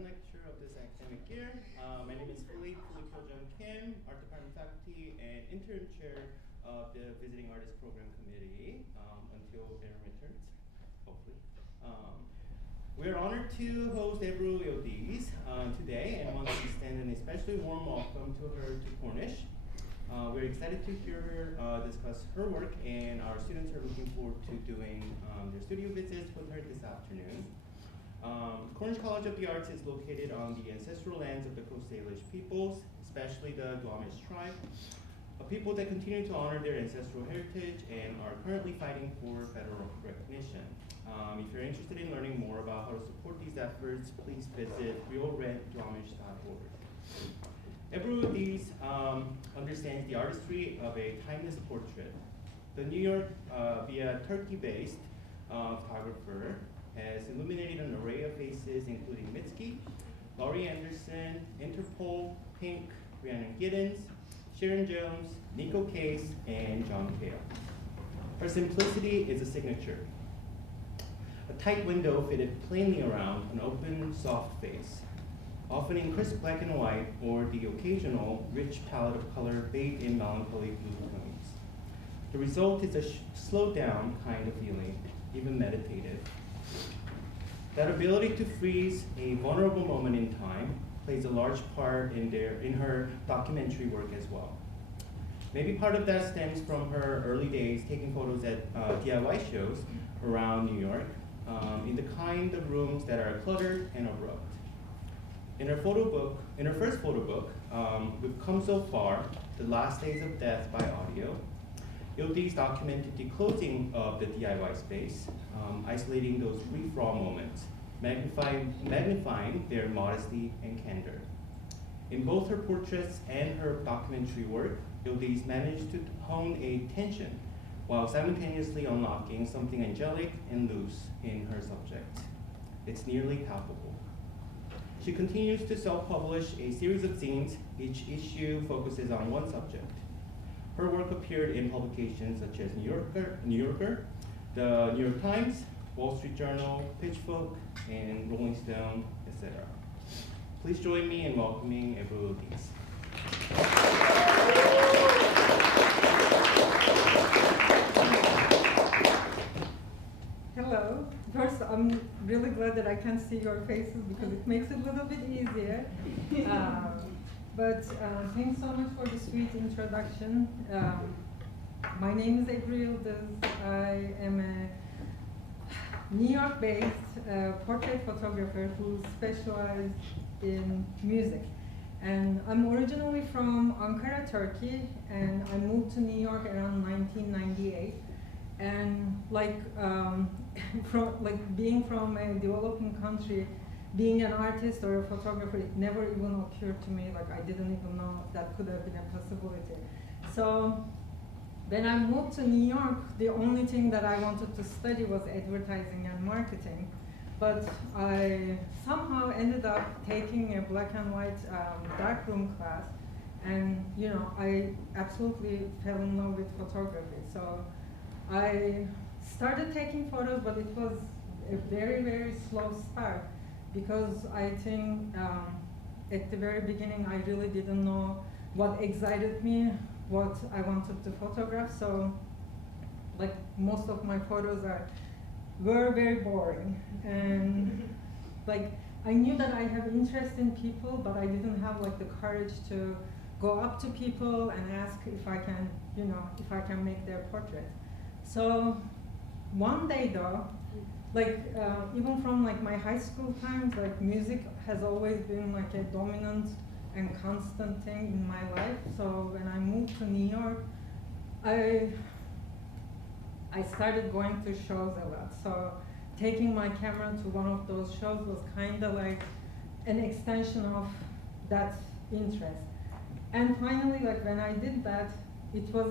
one lecture of this academic year. My name is Philippe Kyojun Kim, Art Department faculty and interim chair of the Visiting Artist Program Committee until Aaron returns, hopefully. We are honored to host Ebru Yildiz today and want to extend an especially warm welcome to her to Cornish. We're excited to hear her discuss her work, and our students are looking forward to doing their studio visits with her this afternoon. Cornish College of the Arts is located on the ancestral lands of the Coast Salish peoples, especially the Duwamish tribe, a people that continue to honor their ancestral heritage and are currently fighting for federal recognition. If you're interested in learning more about how to support these efforts, please visit realrentduwamish.org. Ebru Yildiz understands the artistry of a timeless portrait. The New York via Turkey-based photographer has illuminated an array of faces including Mitski, Laurie Anderson, Interpol, Pink, Rhiannon Giddens, Sharon Jones, Nico Case, and John Cale. Her simplicity is a signature. A tight window fitted plainly around an open, soft face, often in crisp black and white or the occasional rich palette of color bathed in melancholy blue tones. The result is a slowed down kind of feeling, even meditative. That ability to freeze a vulnerable moment in time plays a large part in her documentary work as well. Maybe part of that stems from her early days taking photos at DIY shows around New York, in the kind of rooms that are cluttered and abrupt. In her first photo book, We've Come So Far, The Last Days of Death by Audio, Yildiz documented the closing of the DIY space, isolating those brief raw moments, magnifying their modesty and candor. In both her portraits and her documentary work, Yildiz managed to hone a tension while simultaneously unlocking something angelic and loose in her subject. It's nearly palpable. She continues to self-publish a series of zines. Each issue focuses on one subject. Her work appeared in publications such as New Yorker, the New York Times, Wall Street Journal, Pitchfork, and Rolling Stone, etc. Please join me in welcoming Ebru Yildiz. Hello. First, I'm really glad that I can see your faces because it makes it a little bit easier. But thanks so much for the sweet introduction. My name is Ebru Yildiz. I am a New York-based portrait photographer who specializes in music. And I'm originally from Ankara, Turkey, and I moved to New York around 1998. And being from a developing country, being an artist or a photographer, it never even occurred to me. Like, I didn't even know that could have been a possibility. So when I moved to New York, the only thing that I wanted to study was advertising and marketing. But I somehow ended up taking a black and white darkroom class, and I absolutely fell in love with photography. So I started taking photos, but it was a very, very slow start because I think at the very beginning I really didn't know what excited me, what I wanted to photograph. So like most of my photos were very boring, and like I knew that I have interest in people, but I didn't have like the courage to go up to people and ask if I can, if I can make their portrait. So one day though, even from like my high school times, like music has always been like a dominant and constant thing in my life. So when I moved to New York, I started going to shows a lot. So taking my camera to one of those shows was kind of like an extension of that interest. And finally, like when I did that, it was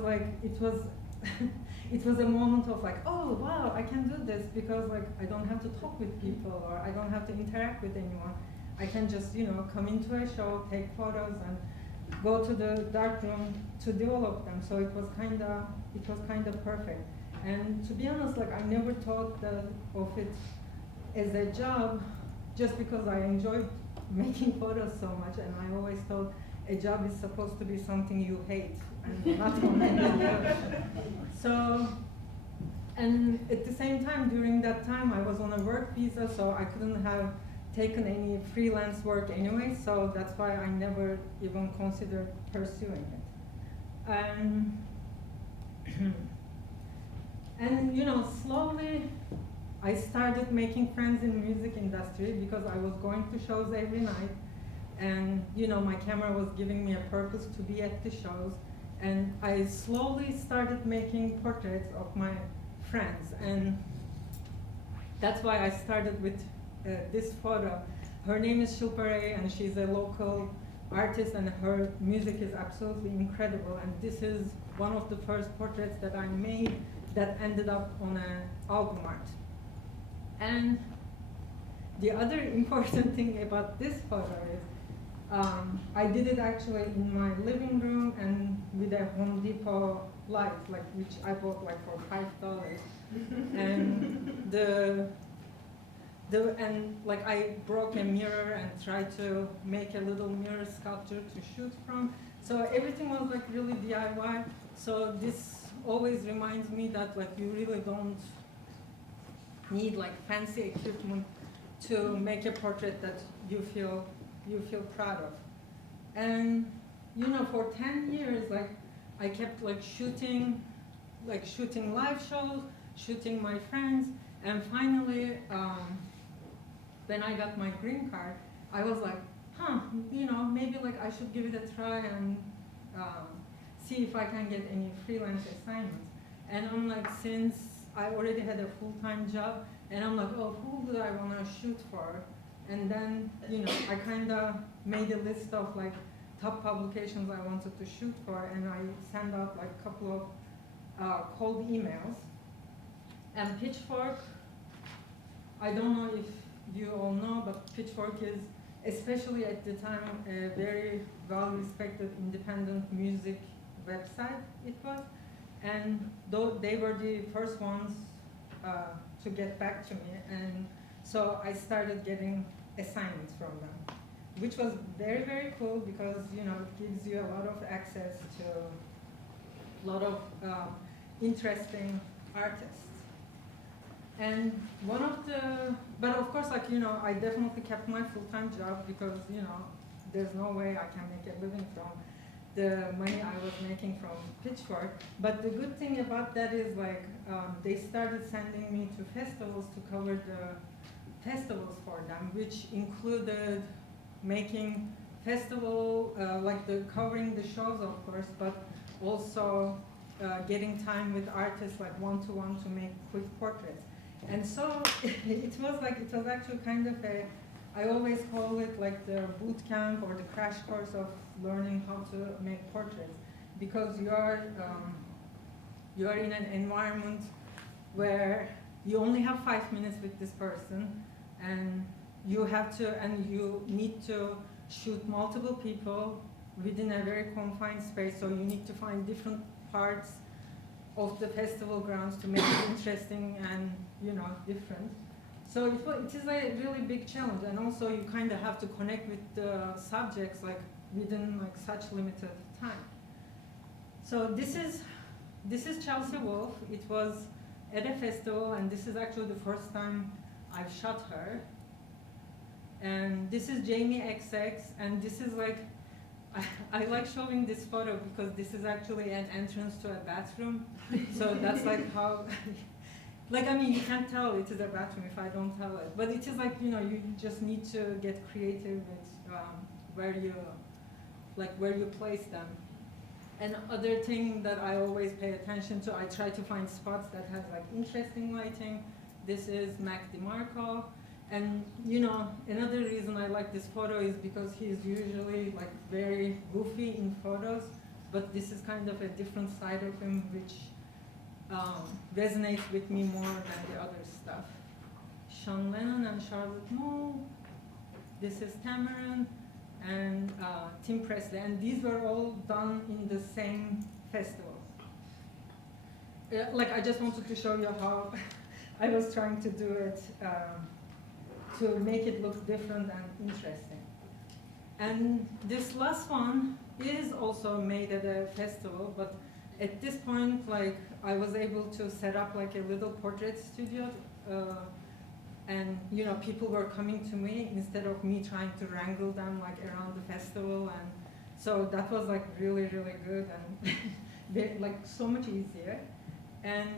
it was a moment of like, oh wow, I can do this because like I don't have to talk with people or I don't have to interact with anyone. I can just come into a show, take photos, and go to the darkroom to develop them. So it was kind of perfect. And to be honest, like I never thought of it as a job, just because I enjoyed making photos so much, and I always thought a job is supposed to be something you hate and not something you love. So, and at the same time, during that time, I was on a work visa, so I couldn't have taken any freelance work anyway, so that's why I never even considered pursuing it. And you know, slowly I started making friends in the music industry because I was going to shows every night, and you know, my camera was giving me a purpose to be at the shows, and I slowly started making portraits of my friends, and that's why I started with this photo. Her name is Shilpa Ray, and she's a local artist, and her music is absolutely incredible, and this is one of the first portraits that I made that ended up on an album art. And the other important thing about this photo is I did it actually in my living room and with a Home Depot light, like which I bought like for $5. And and like I broke a mirror and tried to make a little mirror sculpture to shoot from. So everything was like really DIY. So this always reminds me that like you really don't need like fancy equipment to make a portrait that you feel proud of. And you know, for 10 years, like I kept like shooting live shows, shooting my friends, and finally, when I got my green card, I was like, you know, maybe like I should give it a try and see if I can get any freelance assignments. And I'm like, since I already had a full-time job, and I'm like, oh, who do I want to shoot for? And then, you know, I kind of made a list of like top publications I wanted to shoot for, and I sent out like a couple of cold emails. And Pitchfork, I don't know if you all know, but Pitchfork is, especially at the time, a very well-respected independent music website it was. And they were the first ones to get back to me, and so I started getting assignments from them, which was very, very cool because, you know, it gives you a lot of access to a lot of interesting artists. And but of course, like, you know, I definitely kept my full-time job because, you know, there's no way I can make a living from the money I was making from Pitchfork. But the good thing about that is like they started sending me to festivals to cover the festivals for them, which included making festival, like covering the shows, of course, but also getting time with artists like one-to-one to make quick portraits. And so it was actually kind of I always call it like the boot camp or the crash course of learning how to make portraits, because you are in an environment where you only have 5 minutes with this person, and you need to shoot multiple people within a very confined space, so you need to find different parts of the festival grounds to make it interesting and, you know, different. So it is a really big challenge, and also you kind of have to connect with the subjects like within like such limited time. So this is Chelsea Wolfe. It was at a festival, and this is actually the first time I've shot her. And this is Jamie XX, and this is like, I like showing this photo because this is actually an entrance to a bathroom. So that's like how, like, I mean, you can't tell it is a bathroom if I don't tell it. But it is like, you know, you just need to get creative with where you place them. And other thing that I always pay attention to, I try to find spots that have like interesting lighting. This is Mac DeMarco. And you know, another reason I like this photo is because he's usually like very goofy in photos, but this is kind of a different side of him which resonates with me more than the other stuff. Sean Lennon and Charlotte Moore. This is Cameron and Tim Presley, and these were all done in the same festival. Like, I just wanted to show you how I was trying to do it to make it look different and interesting. And this last one is also made at a festival, but at this point, like, I was able to set up like a little portrait studio, and you know, people were coming to me instead of me trying to wrangle them like around the festival, and so that was like really, really good and like so much easier. And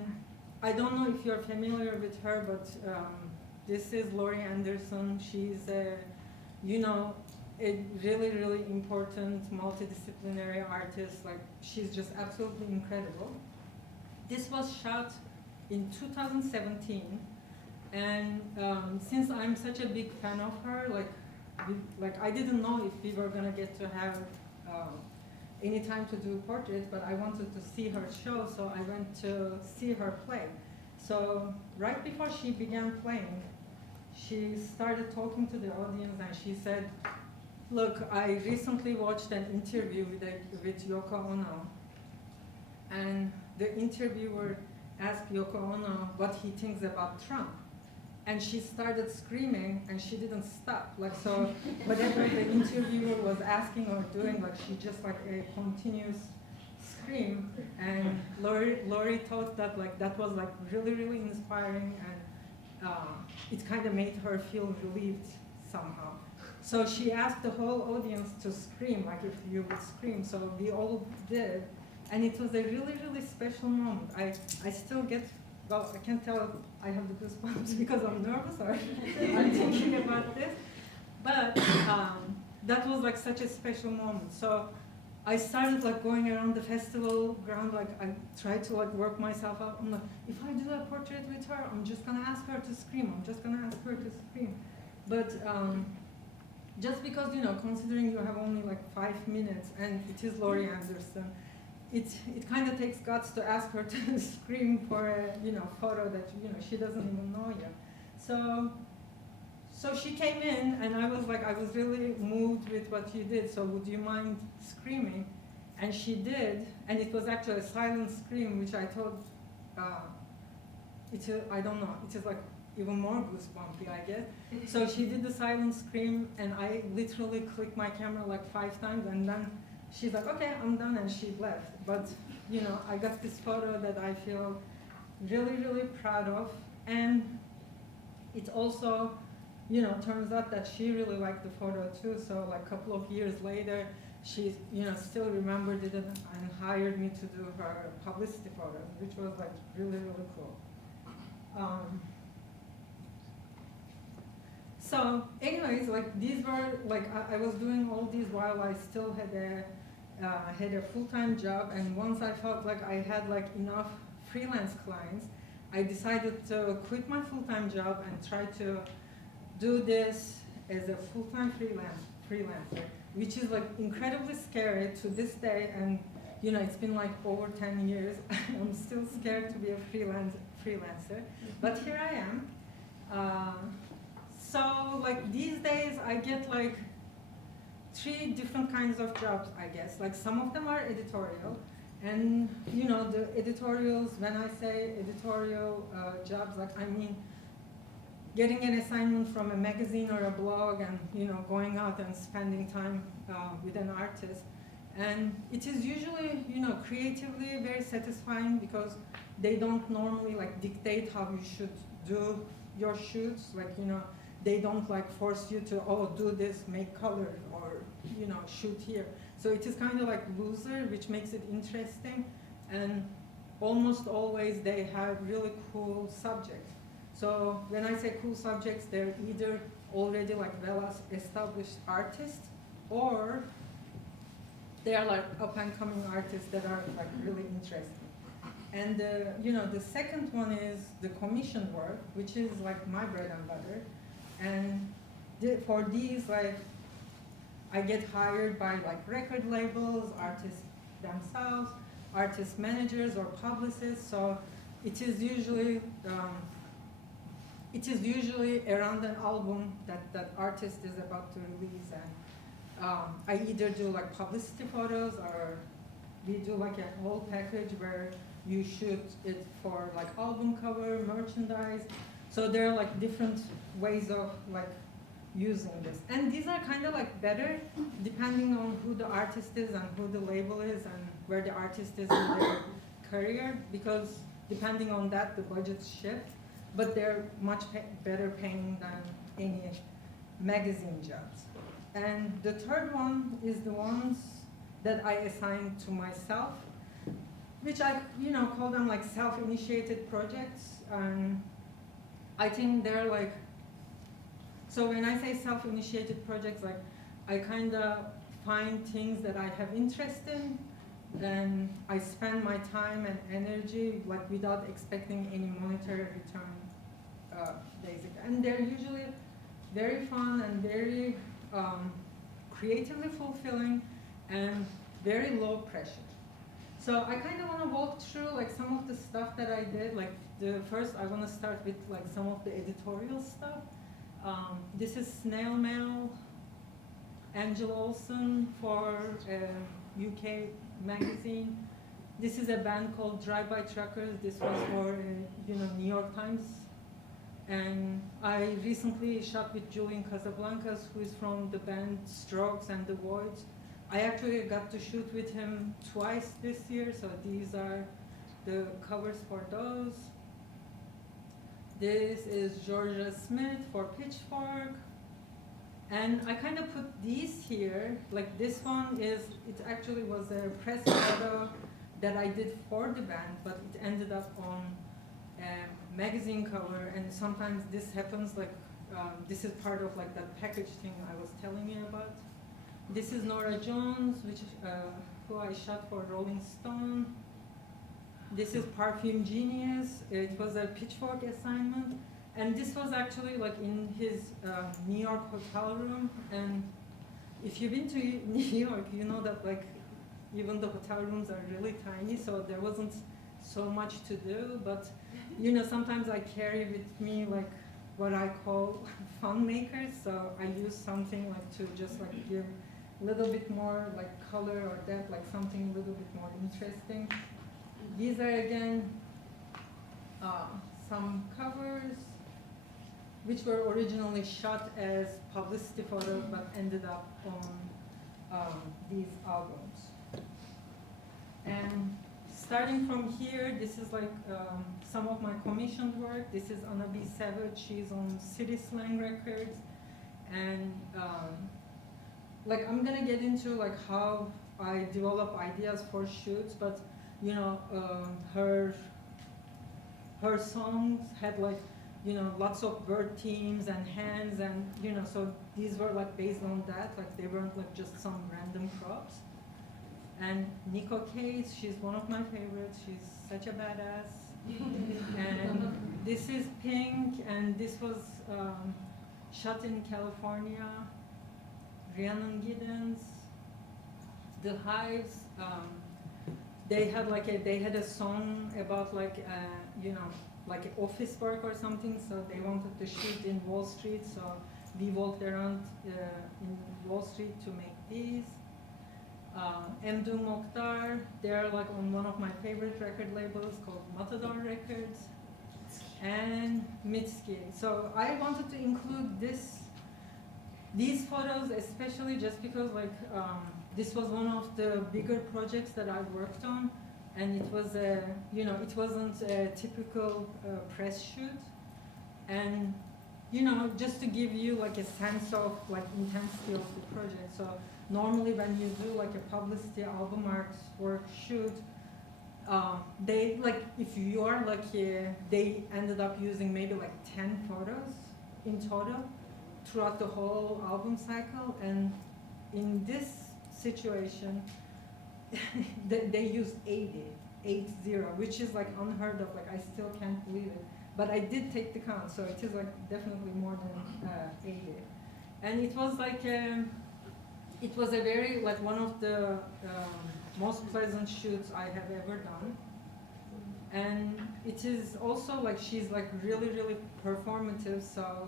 I don't know if you're familiar with her, but this is Laurie Anderson. She's a, you know, a really, really important multidisciplinary artist. Like, she's just absolutely incredible. This was shot in 2017, and since I'm such a big fan of her, like I didn't know if we were gonna get to have any time to do portraits, but I wanted to see her show, so I went to see her play. So right before she began playing, she started talking to the audience, and she said, "Look, I recently watched an interview with Yoko Ono, and the interviewer asked Yoko Ono what he thinks about Trump. And she started screaming, and she didn't stop. Like, so whatever the interviewer was asking or doing, like, she just like a continuous scream. And Laurie thought that like that was like really, really inspiring, and it kind of made her feel relieved somehow. So she asked the whole audience to scream, like if you would scream. So we all did, and it was a really, really special moment. I still get, well, I can't tell I have the goosebumps because I'm nervous or I'm thinking about this. But that was like such a special moment. So I started like going around the festival ground, like I tried to like work myself up. I'm like, if I do a portrait with her, I'm just gonna ask her to scream. I'm just gonna ask her to scream. But just because, you know, considering you have only like 5 minutes and it is Laurie Anderson, it kind of takes guts to ask her to scream for a, you know, photo that, you know, she doesn't even know yet. So she came in, and I was like, I was really moved with what you did, so would you mind screaming? And she did, and it was actually a silent scream, which I thought, I don't know, it is like even more goosebumpy, I guess. So she did the silent scream, and I literally clicked my camera like 5 times, and then she's like, okay, I'm done, and she left. But, you know, I got this photo that I feel really, really proud of. And it also, you know, turns out that she really liked the photo too. So like a couple of years later, she, you know, still remembered it and hired me to do her publicity photos, which was like really, really cool. So anyways, like these were, like I was doing all these while I still had a full-time job, and once I felt like I had like enough freelance clients, I decided to quit my full-time job and try to do this as a full-time freelancer, which is like incredibly scary to this day, and you know, it's been like over 10 years. I'm still scared to be a freelancer, but here I am. So like these days I get like 3 different kinds of jobs, I guess. Like some of them are editorial, and you know, the editorials, when I say editorial jobs, like I mean getting an assignment from a magazine or a blog, and you know, going out and spending time with an artist. And it is usually, you know, creatively very satisfying because they don't normally like dictate how you should do your shoots. Like, you know, they don't like force you to, oh, do this, make color, or, you know, shoot here. So it is kind of like looser, which makes it interesting. And almost always they have really cool subjects. So when I say cool subjects, they're either already like well-established artists, or they are like up-and-coming artists that are like really interesting. And you know, the second one is the commission work, which is like my bread and butter. And for these, like, I get hired by like record labels, artists themselves, artist managers or publicists. So it is usually around an album that artist is about to release, and I either do like publicity photos, or we do like a whole package where you shoot it for like album cover, merchandise. So there are like different ways of like using this. And these are kind of like better depending on who the artist is and who the label is and where the artist is in their career, because depending on that, the budgets shift. But they're much better paying than any magazine jobs. And the third one is the ones that I assigned to myself, which I call them like self-initiated projects. And I think they're like, so when I say self-initiated projects, like I kind of find things that I have interest in, and I spend my time and energy like without expecting any monetary return, basically. And they're usually very fun and very creatively fulfilling and very low pressure. So I kind of want to walk through like some of the stuff that I did. Like first, I want to start with like some of the editorial stuff. This is Snail Mail, Angela Olsen for a UK magazine. This is a band called Drive-By Truckers. This was for New York Times. And I recently shot with Julian Casablancas, who is from the band Strokes and The Voids. I actually got to shoot with him twice this year, so these are the covers for those. This is Georgia Smith for Pitchfork. And I kind of put these here, like this one it actually was a press photo that I did for the band, but it ended up on a magazine cover, and sometimes this happens, like this is part of like that package thing I was telling you about. This is Nora Jones, who I shot for Rolling Stone. This is Perfume Genius. It was a Pitchfork assignment. And this was actually like in his New York hotel room. And if you've been to New York, you know that like even the hotel rooms are really tiny, so there wasn't so much to do. But sometimes I carry with me like what I call fun makers. So I use something like to just like give a little bit more like color or depth, like something a little bit more interesting. These are again some covers which were originally shot as publicity photos but ended up on these albums. And starting from here, this is like some of my commissioned work. This is Anna B. Savage. She's on City Slang Records. And like I'm gonna get into like how I develop ideas for shoots, but her songs had like lots of bird themes and hands, and so these were like based on that, like they weren't like just some random props. And Nico Case, she's one of my favorites. She's such a badass. And this is Pink, and this was shot in California. Rhiannon Giddens, The Hives. They had a song about like like office work or something. So they wanted to shoot in Wall Street. So we walked around in Wall Street to make these. Mdu Mokhtar, they're like on one of my favorite record labels called Matador Records, and Mitski. So I wanted to include these photos especially just because like this was one of the bigger projects that I worked on, and it was it wasn't a typical press shoot, and just to give you like a sense of like intensity of the project. So normally when you do like a publicity album artwork shoot, they like, if you are lucky, they ended up using maybe like 10 photos in total throughout the whole album cycle. And in this situation, they used 80, which is like unheard of. Like I still can't believe it. But I did take the count, so it is like definitely more than 80. And it was like it was a very like one of the most pleasant shoots I have ever done. And it is also like she's like really, really performative, so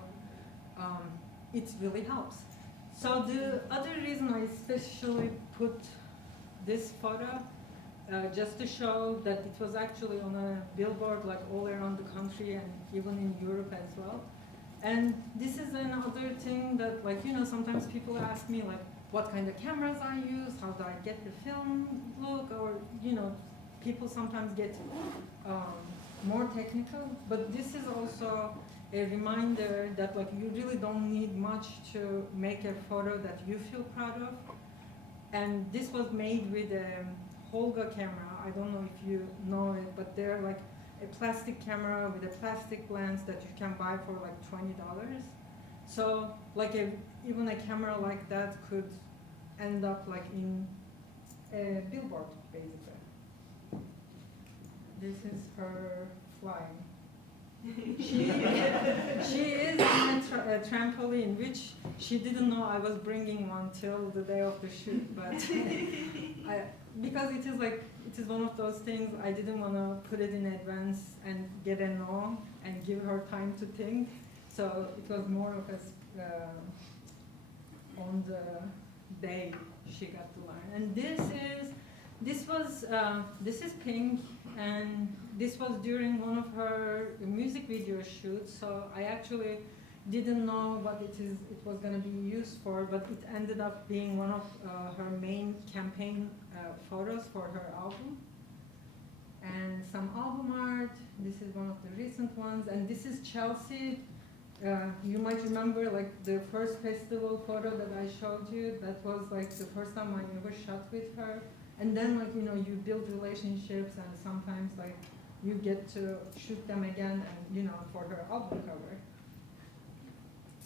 it really helps. So the other reason I especially put this photo, just to show that it was actually on a billboard like all around the country and even in Europe as well. And this is another thing that, like, sometimes people ask me, like, what kind of cameras I use, how do I get the film look, or, people sometimes get more technical. But this is also a reminder that, like, you really don't need much to make a photo that you feel proud of. And this was made with a Holga camera. I don't know if you know it, but they're like a plastic camera with a plastic lens that you can buy for like $20. So like even a camera like that could end up like in a billboard, basically. This is her flying. She is on a trampoline, which she didn't know I was bringing one till the day of the shoot, but because it is one of those things, I didn't want to put it in advance and get a no and give her time to think. So it was more of a on the day she got to learn. And this is Pink, and this was during one of her music video shoots. So I actually didn't know what it was going to be used for, but it ended up being one of her main campaign photos for her album. And some album art. This is one of the recent ones, and this is Chelsea. You might remember like the first festival photo that I showed you. That was like the first time I ever shot with her. And then like you build relationships, and sometimes like you get to shoot them again, and for her album cover.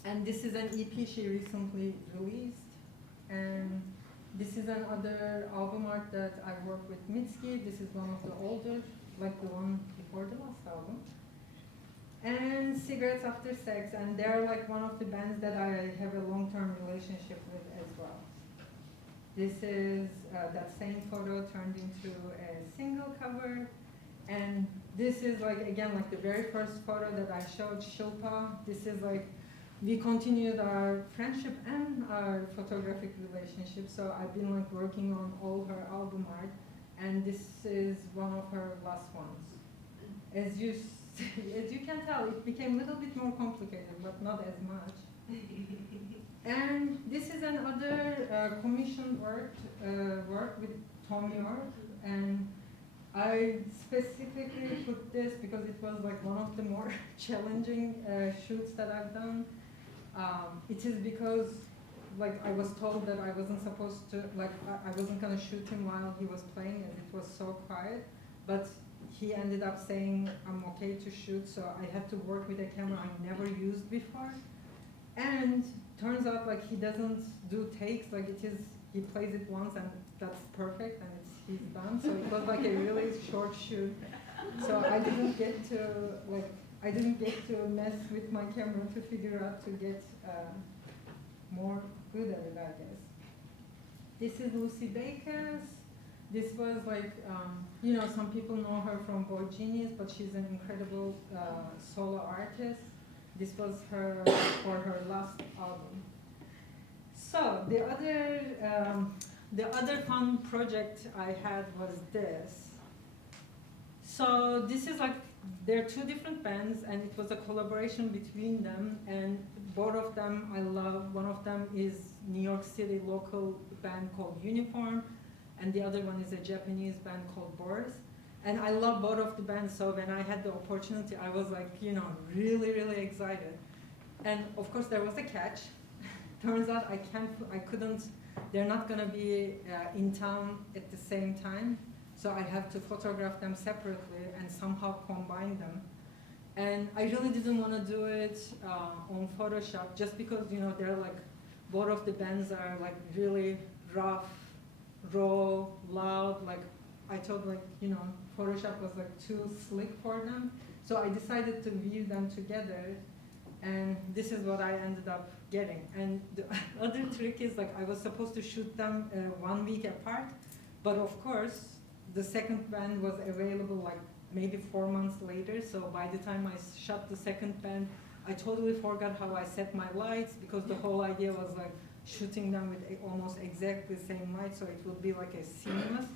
And this is an EP she recently released, and this is another album art that I worked with Mitski. This is one of the older, like the one before the last album. And Cigarettes After Sex, and they're like one of the bands that I have a long-term relationship with as well. This is that same photo turned into a single cover, and this is like again like the very first photo that I showed Shilpa. This is like we continued our friendship and our photographic relationship. So I've been like working on all her album art, and this is one of her last ones. As you can tell, it became a little bit more complicated, but not as much. And this is another commissioned work with Tom York, and I specifically put this because it was like one of the more challenging shoots that I've done. It is because like I was told that I wasn't supposed to, like I wasn't gonna shoot him while he was playing, as it was so quiet, but he ended up saying I'm okay to shoot, so I had to work with a camera I never used before. And turns out like he doesn't do takes, like he plays it once and that's perfect and he's done. So it was like a really short shoot. So I didn't get to mess with my camera to figure out to get more good at it, I guess. This is Lucy Bakers. This was like, some people know her from Boy Genius, but she's an incredible solo artist. This was her for her last album. So the other fun project I had was this. So this is like, they're two different bands, and it was a collaboration between them, and both of them I love. One of them is New York City local band called Uniform, and the other one is a Japanese band called Boris. And I love both of the bands, so when I had the opportunity, I was like, really, really excited. And of course, there was a catch. Turns out I couldn't, they're not gonna be in town at the same time, so I have to photograph them separately and somehow combine them. And I really didn't want to do it on Photoshop, just because, they're like, both of the bands are like really rough, raw, loud, like I thought like, Photoshop was like too slick for them. So I decided to view them together, and this is what I ended up getting. And the other trick is like I was supposed to shoot them 1 week apart, but of course the second band was available like maybe 4 months later. So by the time I shot the second band, I totally forgot how I set my lights, because the whole idea was like shooting them with almost exactly the same light, so it would be like a seamless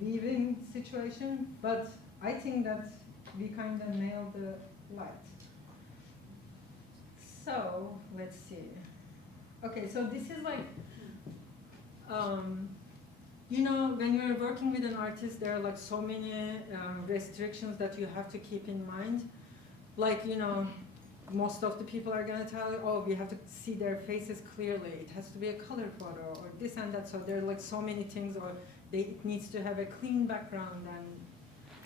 weaving situation. But I think that we kind of nailed the light. So let's see. Okay, so this is like, you know, when you're working with an artist, there are like so many restrictions that you have to keep in mind. Like, you know, most of the people are gonna tell you, oh, we have to see their faces clearly. It has to be a color photo or this and that. So there are like so many things, or it needs to have a clean background and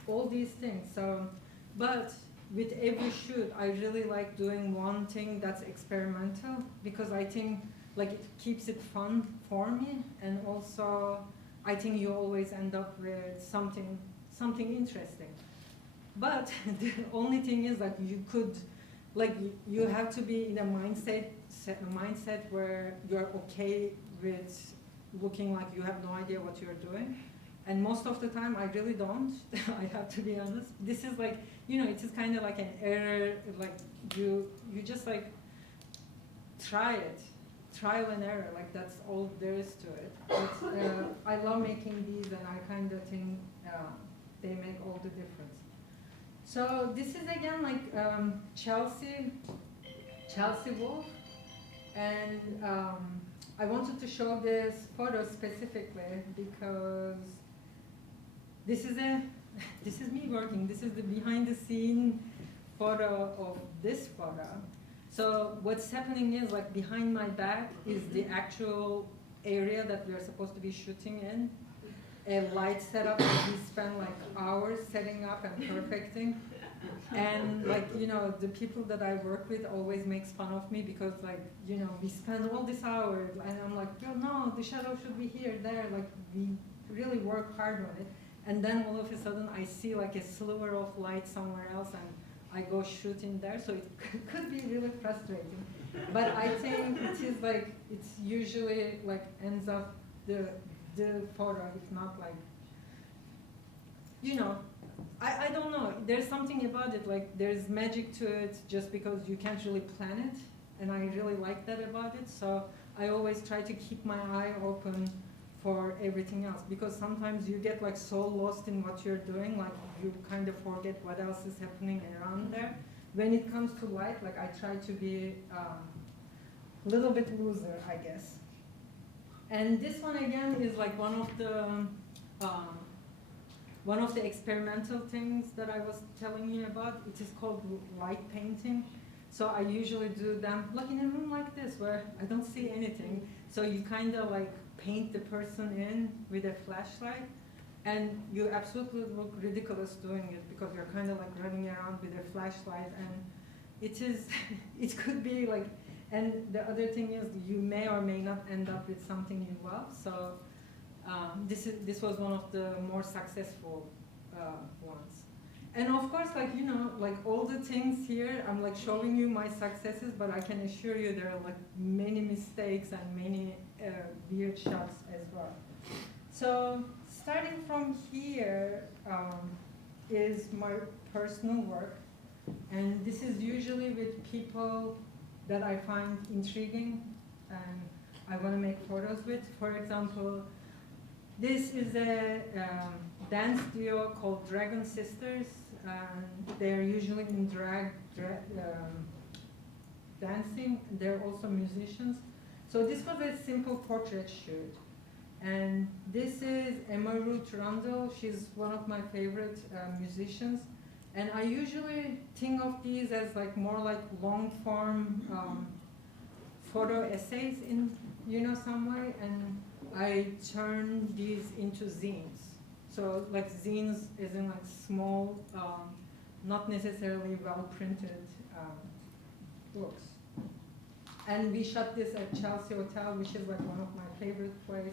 all these things. So, but with every shoot, I really like doing one thing that's experimental, because I think like it keeps it fun for me, and also I think you always end up with something interesting. But the only thing is that you could, like, you have to be in a mindset where you're okay with looking like you have no idea what you're doing. And most of the time, I really don't. I have to be honest. This is like, you know, it is kind of like an error. Like you just like try it, trial and error. Like that's all there is to it. But, I love making these, and I kind of think they make all the difference. So this is again like Chelsea Wolf, and I wanted to show this photo specifically because this is me working. This is the behind the scene photo of this photo. So what's happening is, like, behind my back is the actual area that we are supposed to be shooting in. A light setup that we spend like hours setting up and perfecting. And like, you know, the people that I work with always makes fun of me because, like, you know, we spend all these hours and I'm like, yo, no, the shadow should be here, there. Like, we really work hard on it. And then all of a sudden I see like a sliver of light somewhere else and I go shoot in there. So it could be really frustrating. But I think it is like, it's usually like ends up the photo, if not like, you know, I don't know. There's something about it, like there's magic to it just because you can't really plan it. And I really like that about it. So I always try to keep my eye open for everything else, because sometimes you get like so lost in what you're doing, like you kind of forget what else is happening around there. When it comes to light, like I try to be a little bit looser, I guess. And this one again is like one of the experimental things that I was telling you about. It is called light painting. So I usually do them like in a room like this where I don't see anything. So you kind of like paint the person in with a flashlight, and you absolutely look ridiculous doing it because you're kind of like running around with a flashlight, and it could be like, and the other thing is you may or may not end up with something you love. So this was one of the more successful ones. And of course, like, you know, like all the things here, I'm like showing you my successes, but I can assure you there are like many mistakes and many weird shots as well. So starting from here is my personal work. And this is usually with people that I find intriguing and I want to make photos with. For example, this is a dance duo called Dragon Sisters. They're usually in drag dancing. They're also musicians. So this was a simple portrait shoot. And this is Ebru Rundle. She's one of my favorite musicians. And I usually think of these as like more like long form photo essays in, you know, some way. And I turn these into zines. So like zines is in like small, not necessarily well printed books. And we shot this at Chelsea Hotel, which is like one of my favorite places.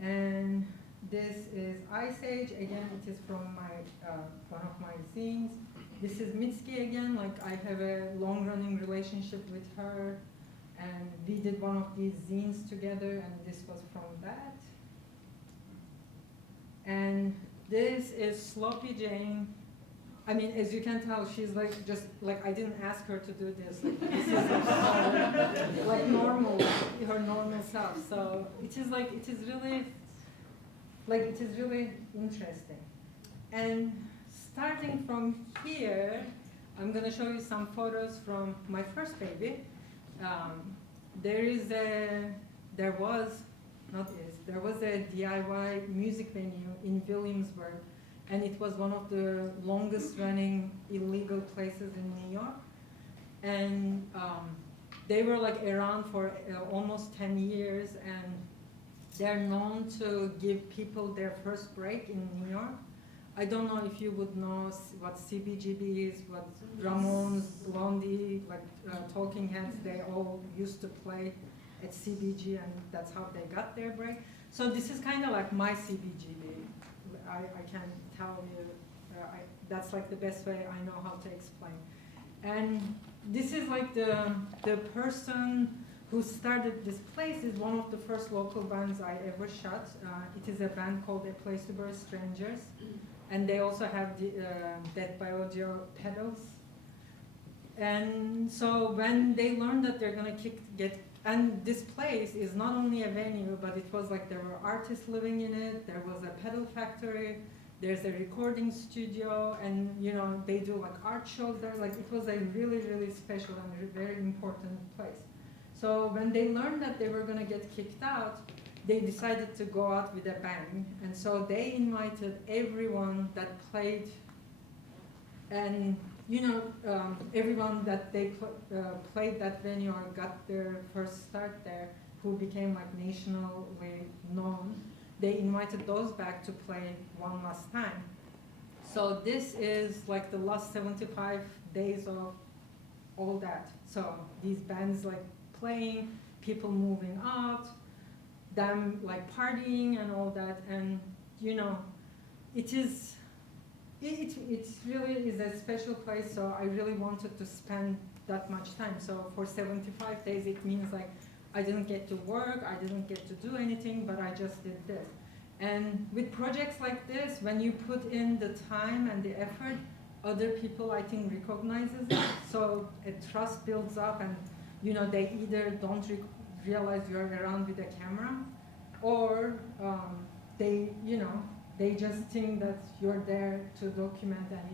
And this is Ice Age. Again, it is from my one of my zines. This is Mitski again. Like I have a long-running relationship with her, and we did one of these zines together, and this was from that. And this is Sloppy Jane. I mean, as you can tell, she's like just like I didn't ask her to do this. Like this is like normal, her normal self. So it is like it is really interesting. And starting from here, I'm gonna show you some photos from my first baby. There was a DIY music venue in Williamsburg, and it was one of the longest running illegal places in New York. And they were like around for almost 10 years, and they're known to give people their first break in New York. I don't know if you would know what CBGB is, what Ramones, Blondie, like Talking Heads, they all used to play at CBG, and that's how they got their break. So this is kind of like my CBGB. I can tell you, that's like the best way I know how to explain. And this is like the person who started this place is one of the first local bands I ever shot. It is a band called A Place to Bury Strangers. And they also have the Death by Audio pedals. And so when they learned that they're gonna and this place is not only a venue, but it was like there were artists living in it, there was a pedal factory, there's a recording studio, and they do like art shows there. Like it was a really, really special and very important place. So when they learned that they were gonna get kicked out, they decided to go out with a bang. And so they invited everyone that played, and everyone that they played that venue or got their first start there, who became like nationally known, they invited those back to play one last time. So this is like the last 75 days of all that. So these bands like playing, people moving out, them like partying and all that, and it really is a special place. So I really wanted to spend that much time. So for 75 days, it means like I didn't get to work, I didn't get to do anything, but I just did this. And with projects like this, when you put in the time and the effort, other people I think recognizes it. So a trust builds up, and they either don't realize you're around with a camera, or they just think that you're there to document, and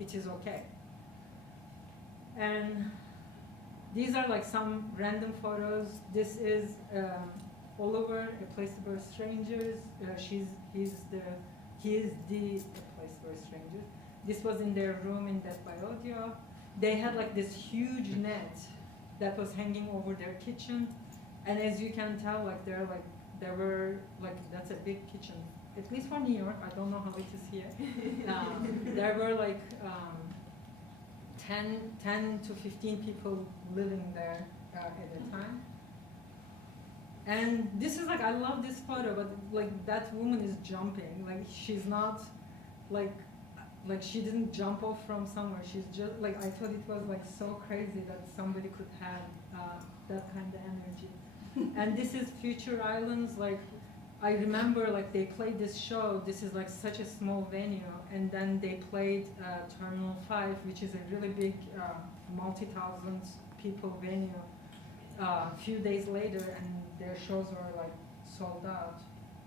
it is okay. And these are like some random photos. This is Oliver, A Place to Bury Strangers. He is the A Place to Bury Strangers. This was in their room in Death by Audio. They had like this huge net that was hanging over their kitchen, and as you can tell, like there were that's a big kitchen, at least for New York. I don't know how it is here. There were like 10 to 15 people living there at a time. And this is like, I love this photo, but like that woman is jumping. Like she's not like she didn't jump off from somewhere. She's just like, I thought it was like so crazy that somebody could have that kind of energy. And this is Future Islands. Like I remember like they played this show. This is like such a small venue, and then they played Terminal 5, which is a really big multi-thousand people venue. A few days later, and their shows were like sold out.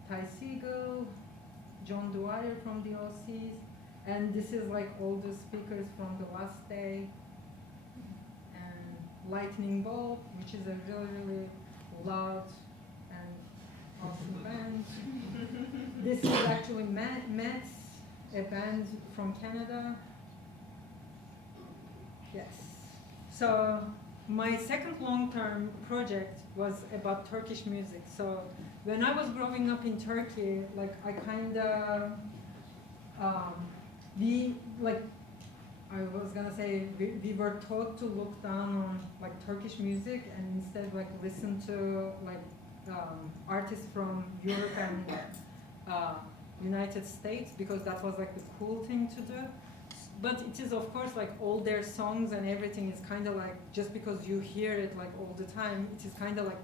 Ty Segall, John Dwyer from the OCs, and this is like all the speakers from the last day. And Lightning Bolt, which is a really, really loud and awesome band. This is actually Mets, a band from Canada. Yes. So my second long-term project was about Turkish music. So when I was growing up in Turkey, like I kind of, I was gonna say, we were taught to look down on like Turkish music, and instead like listen to like artists from Europe and United States, because that was like the cool thing to do. But it is of course like all their songs and everything is kind of like, just because you hear it like all the time, it is kind of like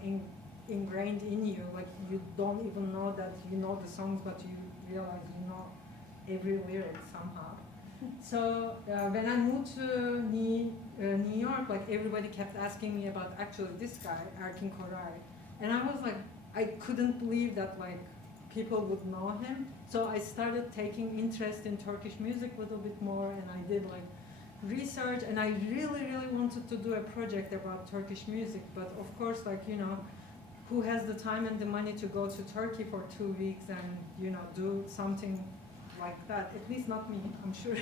ingrained in you. Like you don't even know that you know the songs, but you realize you know every lyric somehow. So when I moved to New York, like everybody kept asking me about actually this guy, Erkin Koray. And I was like, I couldn't believe that like people would know him. So I started taking interest in Turkish music a little bit more, and I did like research, and I really wanted to do a project about Turkish music, but of course, like, you know, who has the time and the money to go to Turkey for 2 weeks and, you know, do something like that? At least not me. I'm sure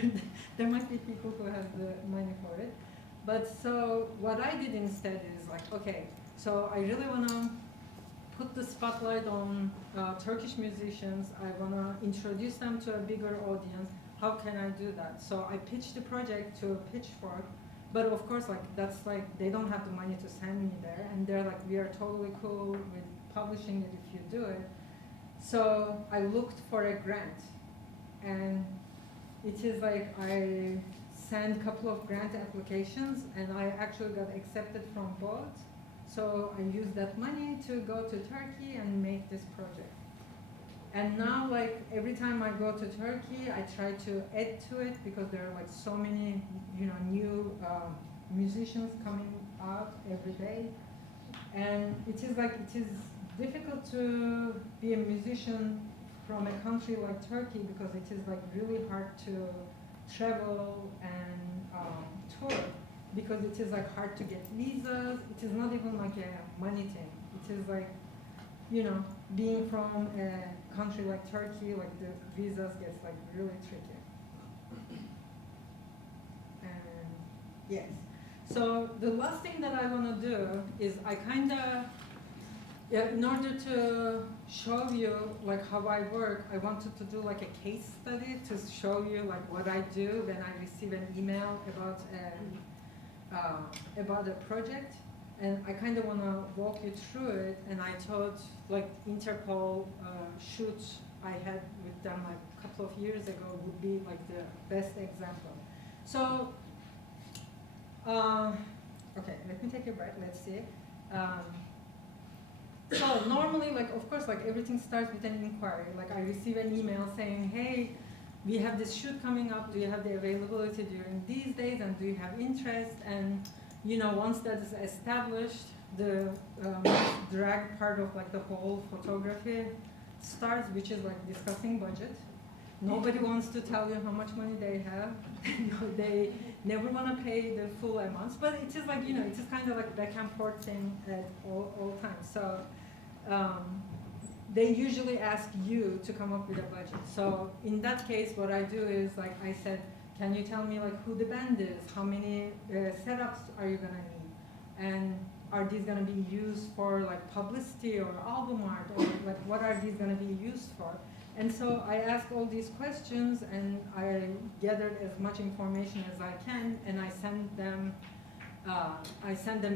there might be people who have the money for it. But so what I did instead is like, okay, so I really want to put the spotlight on Turkish musicians. I want to introduce them to a bigger audience. How can I do that? So I pitched the project to Pitchfork, but of course, like, that's like, they don't have the money to send me there, and they're like, we are totally cool with publishing it if you do it. So I looked for a grant, and it is like, I sent a couple of grant applications, and I actually got accepted from both. So I used that money to go to Turkey and make this project. And now, like, every time I go to Turkey, I try to add to it, because there are like so many, you know, new musicians coming out every day. And it is like, it is difficult to be a musician from a country like Turkey, because it is like really hard to travel and tour, because it is like hard to get visas. It is not even like a money thing. It is like, you know, being from a country like Turkey, like the visas gets like really tricky. And yes, so the last thing that I want to do is I kind of, in order to show you like how I work, I wanted to do like a case study to show you like what I do when I receive an email about a project. And I kind of want to walk you through it, and I thought like Interpol shoots I had with them like a couple of years ago would be like the best example. So, okay, let me take a breath, let's see. So normally, like, of course, like everything starts with an inquiry. Like I receive an email saying, hey, we have this shoot coming up, do you have the availability during these days, and do you have interest? And you know, once that is established, the drag part of like the whole photography starts, which is like discussing budget. Nobody wants to tell you how much money they have. They never want to pay the full amounts, but it is like, you know, it is kind of like back and forth thing at all times. So they usually ask you to come up with a budget. So in that case, what I do is like I said, can you tell me like who the band is? How many setups are you gonna need? And are these gonna be used for like publicity or album art, or like what are these gonna be used for? And so I ask all these questions, and I gathered as much information as I can, and I send them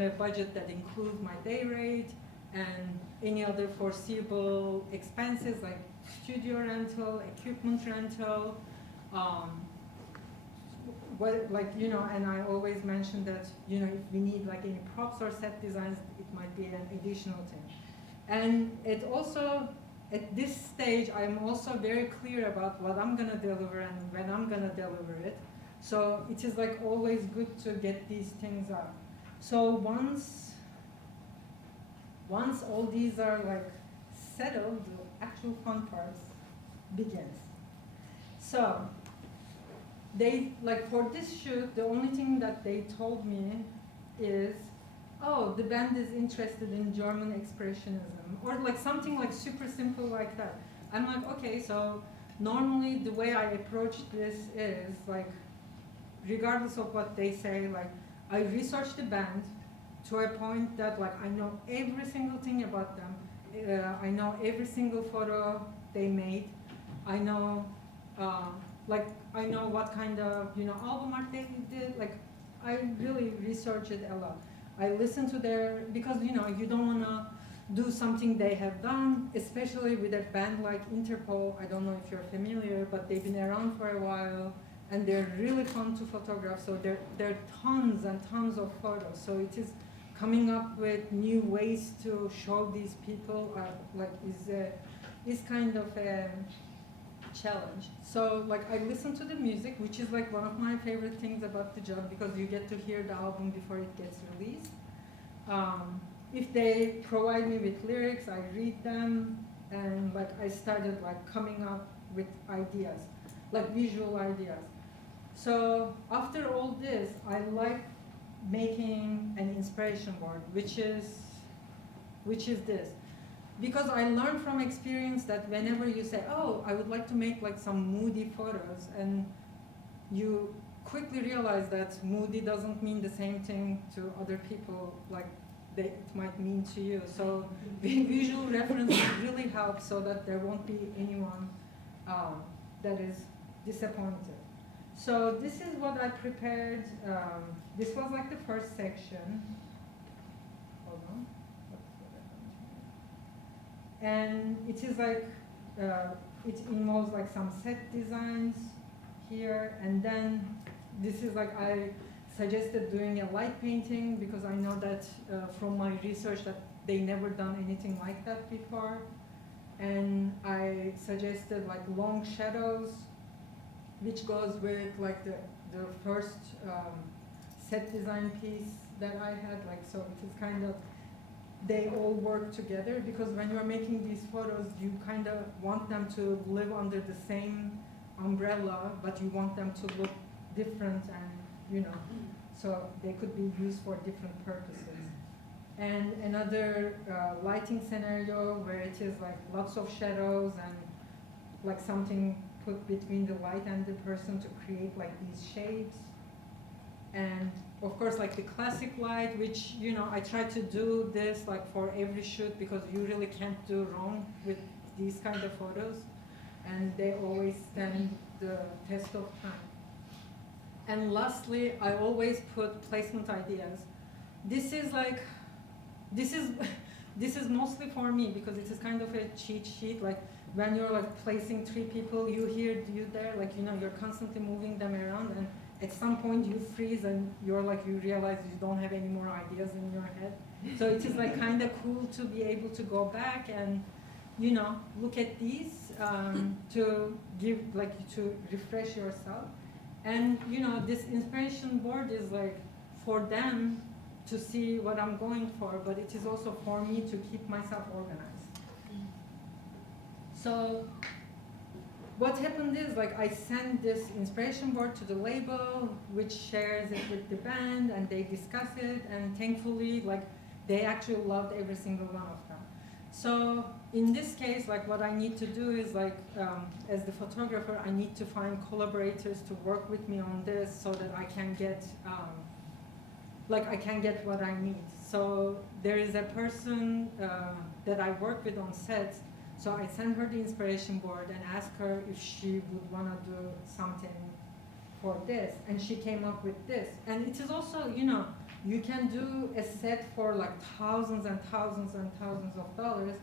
a budget that includes my day rate and any other foreseeable expenses like studio rental, equipment rental. Like, you know, and I always mention that, you know, if we need like any props or set designs, it might be an additional thing. And it also, at this stage, I'm also very clear about what I'm gonna deliver and when I'm gonna deliver it. So it is like always good to get these things out. So once all these are like settled, the actual fun parts begins. So they, like for this shoot, the only thing that they told me is, oh, the band is interested in German expressionism, or like something like super simple like that. I'm like, okay, so normally the way I approach this is like, regardless of what they say, like I research the band to a point that like I know every single thing about them. I know every single photo they made. I know I know what kind of, you know, album art they did. Like, I really research it a lot. I listen to their, because, you know, you don't want to do something they have done, especially with a band like Interpol. I don't know if you're familiar, but they've been around for a while, and they're really fun to photograph. So there are tons and tons of photos. So it is coming up with new ways to show these people is kind of a challenge. So like I listen to the music, which is like one of my favorite things about the job, because you get to hear the album before it gets released. If they provide me with lyrics, I read them. and like I started like coming up with ideas, like visual ideas. So after all this, I like making an inspiration board, which is this. Because I learned from experience that whenever you say, oh, I would like to make like some moody photos, and you quickly realize that moody doesn't mean the same thing to other people like it might mean to you. So visual references really help so that there won't be anyone that is disappointed. So this is what I prepared. This was like the first section. Hold on. And it is like, it involves like some set designs here, and then this is like I suggested doing a light painting because I know that from my research that they never done anything like that before. And I suggested like long shadows, which goes with like the first set design piece that I had. Like, so it is kind of, they all work together, because when you're making these photos, you kind of want them to live under the same umbrella, but you want them to look different, and you know, so they could be used for different purposes. And another lighting scenario where it is like lots of shadows and like something put between the light and the person to create like these shades. And of course like the classic light, which, you know, I try to do this like for every shoot, because you really can't do wrong with these kind of photos, and they always stand the test of time. And lastly, I always put placement ideas. This is like, this is mostly for me, because it is kind of a cheat sheet. Like when you're like placing 3 people, you here, you there, like, you know, you're constantly moving them around, and at some point you freeze and you're like, you realize you don't have any more ideas in your head. So it is like kind of cool to be able to go back and, you know, look at these to give, like, to refresh yourself. And, you know, this inspiration board is like for them to see what I'm going for, but it is also for me to keep myself organized. So what happened is, like, I sent this inspiration board to the label, which shares it with the band, and they discuss it, and thankfully, like, they actually loved every single one of them. So in this case, like, what I need to do is, like, as the photographer, I need to find collaborators to work with me on this so that I can get, I can get what I need. So there is a person that I work with on set. So I sent her the inspiration board and asked her if she would want to do something for this. And she came up with this. And it is also, you know, you can do a set for like thousands and thousands and thousands of dollars,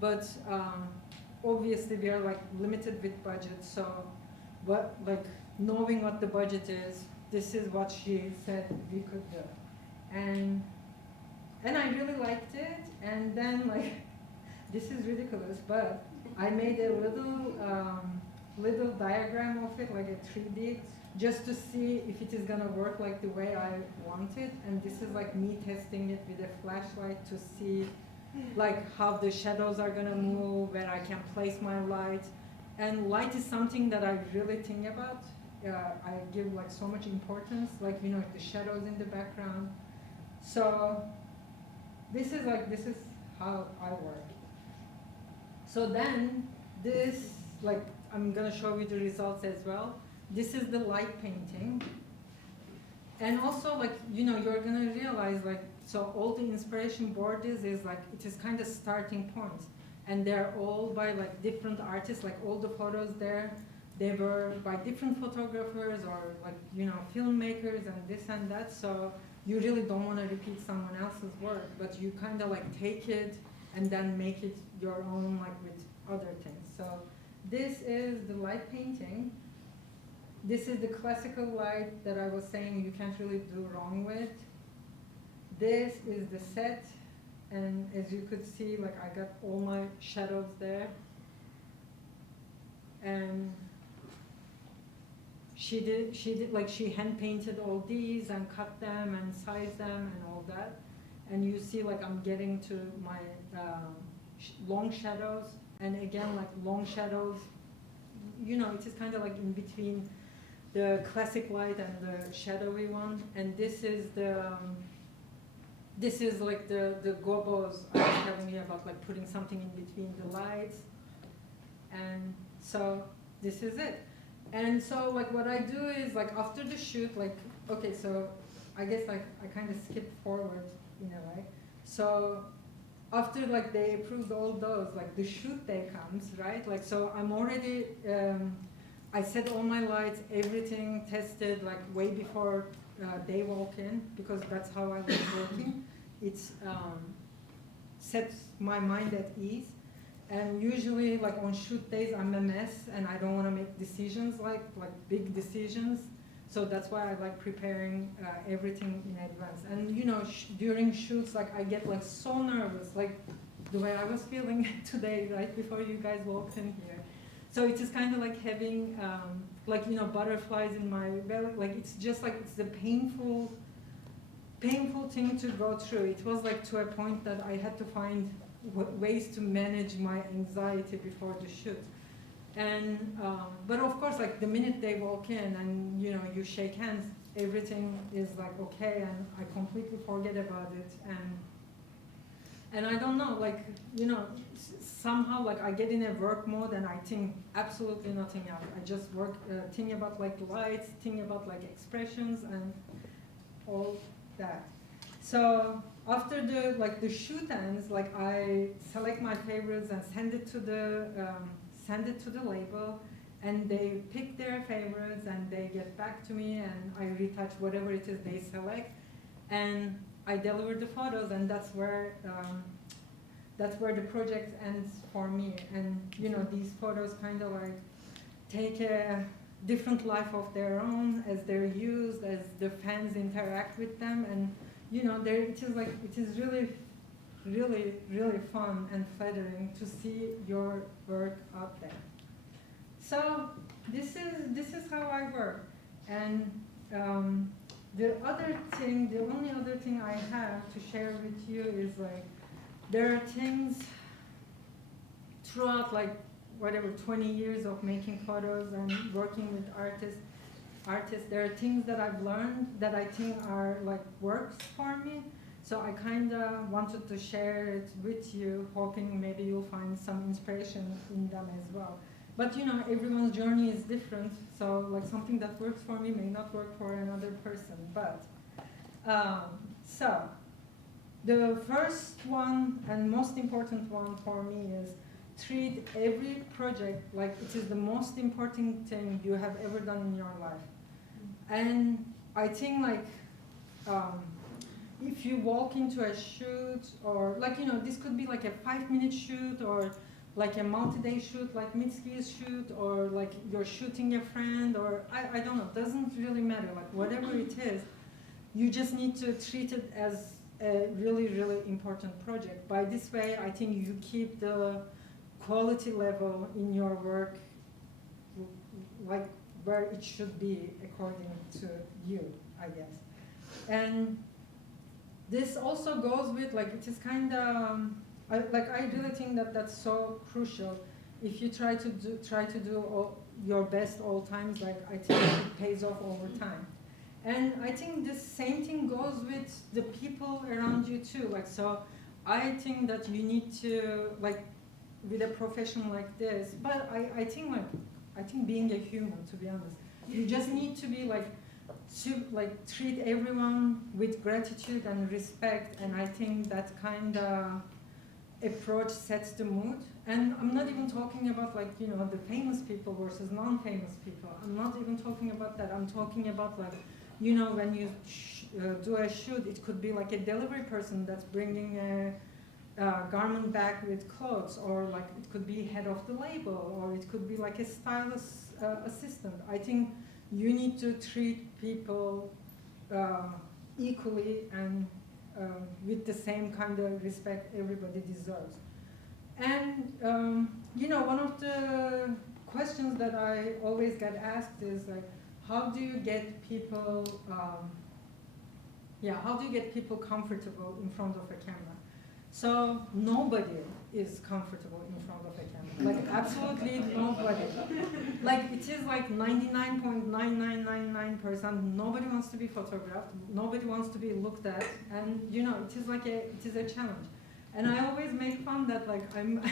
but obviously we are like limited with budget. So what, like, knowing what the budget is, this is what she said we could do. And I really liked it. And then, like, this is ridiculous, but I made a little diagram of it, like a 3D, just to see if it is gonna work like the way I want it. And this is like me testing it with a flashlight to see like how the shadows are gonna move, where I can place my light. And light is something that I really think about. I give like so much importance, like, you know, the shadows in the background. So this is how I work. So then this, like, I'm gonna show you the results as well. This is the light painting. And also, like, you know, you're gonna realize, like, so all the inspiration board is like, it is kind of starting points. And they're all by like different artists, like all the photos there, they were by different photographers or like, you know, filmmakers and this and that. So you really don't wanna repeat someone else's work, but you kind of like take it and then make it your own, like with other things. So this is the light painting. This is the classical light that I was saying you can't really do wrong with. This is the set, and as you could see, like, I got all my shadows there. And she did like, she hand painted all these and cut them and sized them and all that. And you see, like, I'm getting to my long shadows, and again like long shadows. You know, it is kind of like in between the classic light and the shadowy one. And this is like the gobos I was telling you about, like putting something in between the lights. And so this is it. And so like what I do is like after the shoot, like, okay, so I guess like I kind of skip forward in a way. So after like they approved all those, like the shoot day comes, right? Like, so I'm already, I set all my lights, everything tested like way before they walk in, because that's how I was working. It's sets my mind at ease. And usually like on shoot days I'm a mess and I don't want to make decisions like big decisions. So that's why I like preparing everything in advance. And you know, during shoots, like I get like so nervous, like the way I was feeling today, right before you guys walked in here. So it is kind of like having like, you know, butterflies in my belly. Like it's just like, it's the painful thing to go through. It was like to a point that I had to find ways to manage my anxiety before the shoot. And but of course, like the minute they walk in and you know you shake hands, everything is like okay, and I completely forget about it. And I don't know, like, you know, somehow like I get in a work mode and I think absolutely nothing else. I just work, think about like lights, think about like expressions and all that. So after the shoot ends, like I select my favorites and send it to the label, and they pick their favorites and they get back to me and I retouch whatever it is they select, and I deliver the photos, and that's where the project ends for me. And you know, these photos kind of like take a different life of their own as they're used, as the fans interact with them, and you know, it is really, really, really fun and flattering to see your work out there. So this is how I work. And the only other thing I have to share with you is like, there are things throughout like whatever 20 years of making photos and working with artists, there are things that I've learned that I think are like works for me. So I kind of wanted to share it with you, hoping maybe you'll find some inspiration in them as well. But you know, everyone's journey is different, so like something that works for me may not work for another person. But so the first one and most important one for me is treat every project like it is the most important thing you have ever done in your life. And I think like if you walk into a shoot, or like, you know, this could be like a 5-minute shoot, or like a multi-day shoot like Mitski's shoot, or like you're shooting a friend, or I don't know, doesn't really matter, like whatever it is, you just need to treat it as a really, really important project. By this way, I think you keep the quality level in your work like where it should be according to you, I guess. And this also goes with like, it is kind of I really think that that's so crucial. If you try to do your best all times, like I think it pays off over time. And I think the same thing goes with the people around you too. Like, so I think that you need to, like, with a profession like this, but I think being a human, to be honest, you just need to be like, to like treat everyone with gratitude and respect. And I think that kind of approach sets the mood. And I'm not even talking about like, you know, the famous people versus non-famous people. I'm not even talking about that. I'm talking about like, you know, when you do a shoot, it could be like a delivery person that's bringing a garment back with clothes, or like it could be head of the label, or it could be like a stylist assistant. I think you need to treat people equally and with the same kind of respect everybody deserves. And you know, one of the questions that I always get asked is like, how do you get people how do you get people comfortable in front of a camera? So nobody is comfortable in front of a camera. Like absolutely nobody. Like it is like 99.9999%. Nobody wants to be photographed. Nobody wants to be looked at. And you know, it is a challenge. And I always make fun that like I'm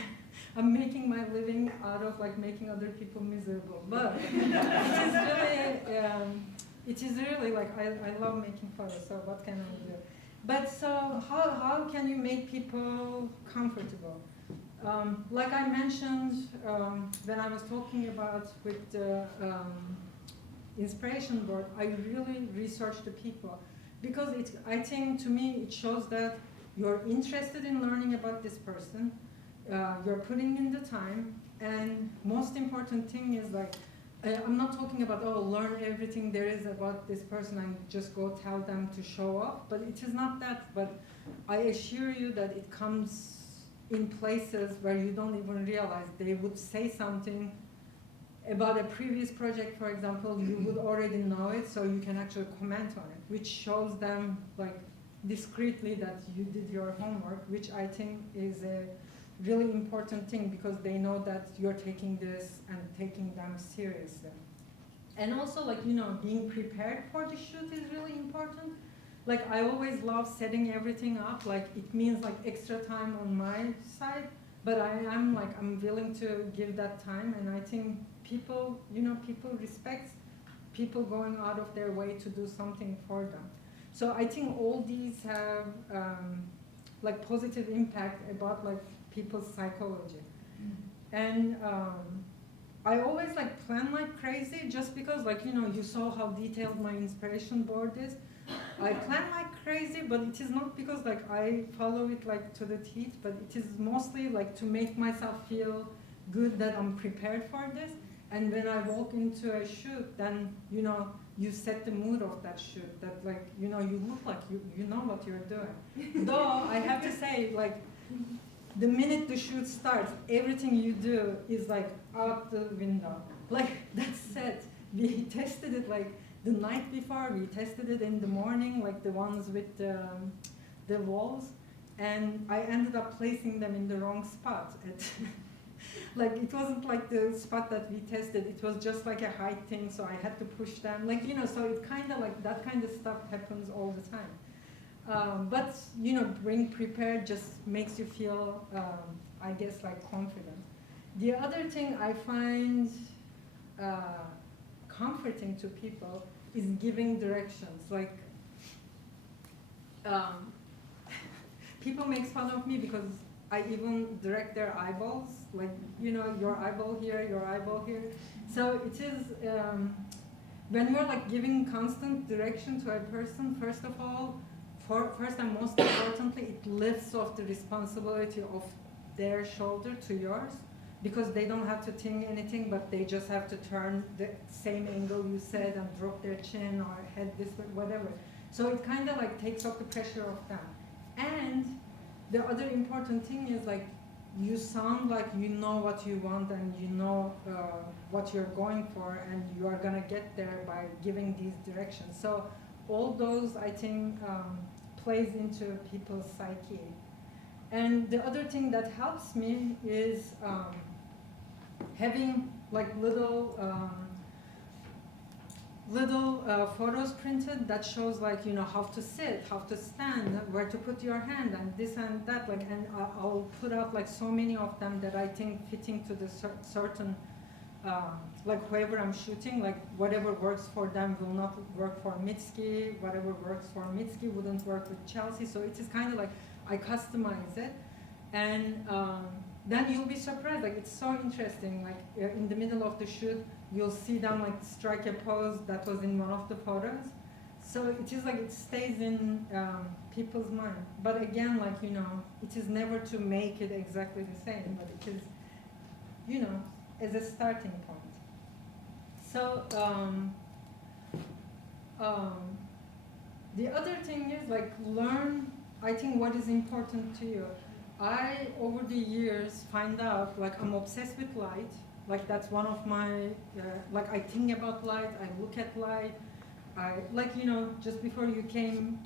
making my living out of like making other people miserable. But it is really like I love making photos. So what can I do? But so how can you make people comfortable? Like I mentioned when I was talking about with the inspiration board, I really researched the people because I think to me it shows that you're interested in learning about this person, you're putting in the time, and most important thing is like I'm not talking about, oh, learn everything there is about this person and just go tell them to show off, but it is not that. But I assure you that it comes in places where you don't even realize. They would say something about a previous project, for example, you would already know it, so you can actually comment on it, which shows them like discreetly that you did your homework, which I think is a really important thing because they know that you're taking this and taking them seriously. And also, like, you know, being prepared for the shoot is really important. Like, I always love setting everything up. Like, it means like extra time on my side, but I'm willing to give that time. And I think people, you know, people respect people going out of their way to do something for them. So I think all these have like positive impact about like people's psychology. And I always like plan like crazy just because, like, you know, you saw how detailed my inspiration board is. I plan like crazy, but it is not because like I follow it like to the teeth, but it is mostly like to make myself feel good that I'm prepared for this. And when I walk into a shoot, then, you know, you set the mood of that shoot, that like, you know, you look like you know what you're doing. Though I have to say, like, the minute the shoot starts, everything you do is like out the window. Like, that's set. We tested it like the night before, we tested it in the morning, like the ones with the walls, and I ended up placing them in the wrong spot. Like, it wasn't like the spot that we tested, it was just like a height thing, so I had to push them. Like, you know, so it kind of like, that kind of stuff happens all the time. But, you know, being prepared just makes you feel, I guess, like confident. The other thing I find comforting to people is giving directions. Like, people make fun of me because I even direct their eyeballs, like, you know, your eyeball here, your eyeball here. So it is, when you're like giving constant direction to a person, first of all, first and most importantly, it lifts off the responsibility of their shoulder to yours, because they don't have to think anything, but they just have to turn the same angle you said and drop their chin or head this way, whatever. So it kind of like takes off the pressure of them. And the other important thing is like, you sound like you know what you want and you know what you're going for, and you are gonna get there by giving these directions. So all those, I think, plays into people's psyche. And the other thing that helps me is having like little photos printed that shows, like, you know, how to sit, how to stand, where to put your hand, and this and that. Like, and I'll put out like so many of them that I think fitting to the certain like whoever I'm shooting, like whatever works for them will not work for Mitski, whatever works for Mitski wouldn't work with Chelsea. So it is kind of like I customize it, and then you'll be surprised. Like, it's so interesting. Like, in the middle of the shoot, you'll see them like strike a pose that was in one of the photos. So it is like it stays in people's mind. But again, like, you know, it is never to make it exactly the same, but it is, you know, as a starting point. So the other thing is like learn, I think, what is important to you. I, over the years, find out like I'm obsessed with light. Like, that's one of my, like, I think about light, I look at light. I, like, you know, just before you came,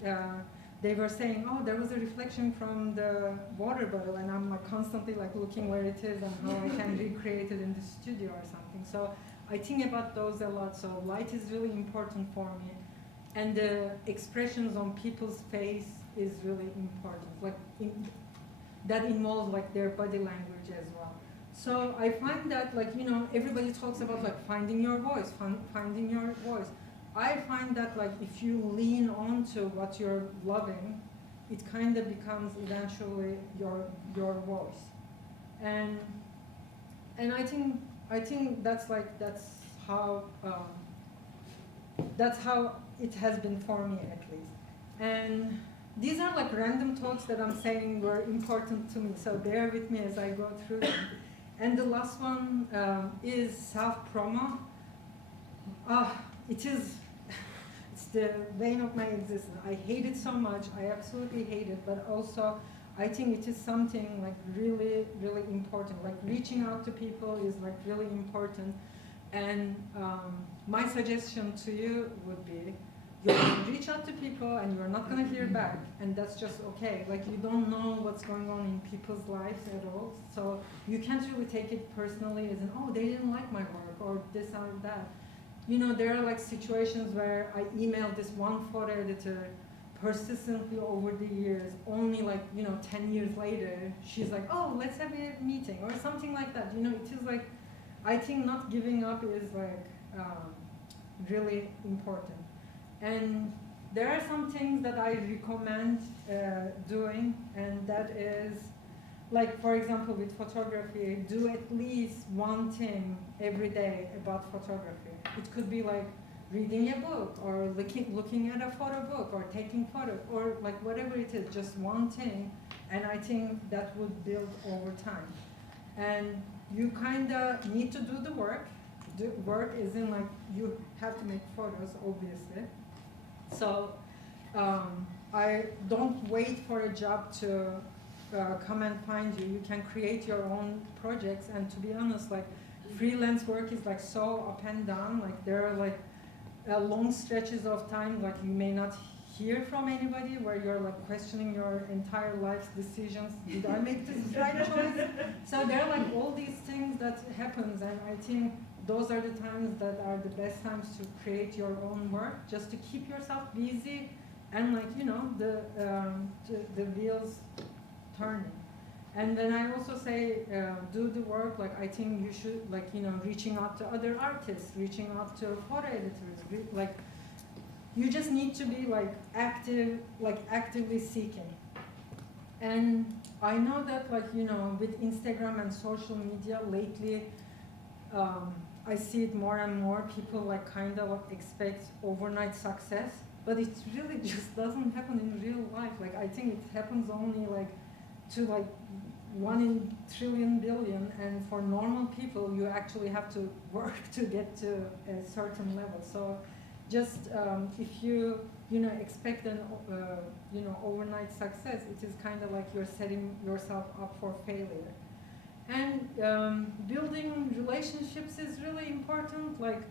they were saying, oh, there was a reflection from the water bottle, and I'm like constantly like looking where it is and how I can recreate it in the studio or something. So I think about those a lot. So light is really important for me, and the expressions on people's face is really important. Like that involves like their body language as well. So I find that like, you know, everybody talks about like finding your voice, finding your voice. I find that like if you lean onto what you're loving, it kind of becomes eventually your voice. And I think that's how it has been for me at least. And these are like random talks that I'm saying were important to me, so bear with me as I go through them. And the last one is self-promo. It's the vein of my existence. I hate it so much, I absolutely hate it, but also I think it is something like really, really important. Like reaching out to people is like really important. And my suggestion to you would be, you're going to reach out to people and you're not going to hear back, and that's just okay. Like you don't know what's going on in people's lives at all, so you can't really take it personally as in, oh, they didn't like my work or this or that. You know, there are like situations where I emailed this one photo editor persistently over the years, only like, you know, 10 years later, she's like, oh, let's have a meeting or something like that. You know, it is like, I think not giving up is like really important. And there are some things that I recommend doing, and that is, like for example with photography, do at least one thing every day about photography. It could be like reading a book, or looking at a photo book, or taking photos, or like whatever it is, just one thing, and I think that would build over time. And you kind of need to do the work. The work is in like, you have to make photos, obviously. So I don't wait for a job to come and find you. You can create your own projects, and to be honest, like freelance work is like so up and down. Like there are like long stretches of time like you may not hear from anybody, where you're like questioning your entire life's decisions. Did I make this right choice? So there are like all these things that happens, and I think those are the times that are the best times to create your own work, just to keep yourself busy and like, you know, the wheels turning. And then I also say do the work. Like I think you should, like, you know, reaching out to other artists, reaching out to photo editors, like you just need to be like active, like actively seeking. And I know that, like, you know, with Instagram and social media lately, I see it more and more. People like kind of expect overnight success, but it really just doesn't happen in real life. Like I think it happens only like to like 1 in trillion billion, and for normal people, you actually have to work to get to a certain level. So just if you know, expect an you know, overnight success, it is kind of like you're setting yourself up for failure. And building relationships is really important. Like,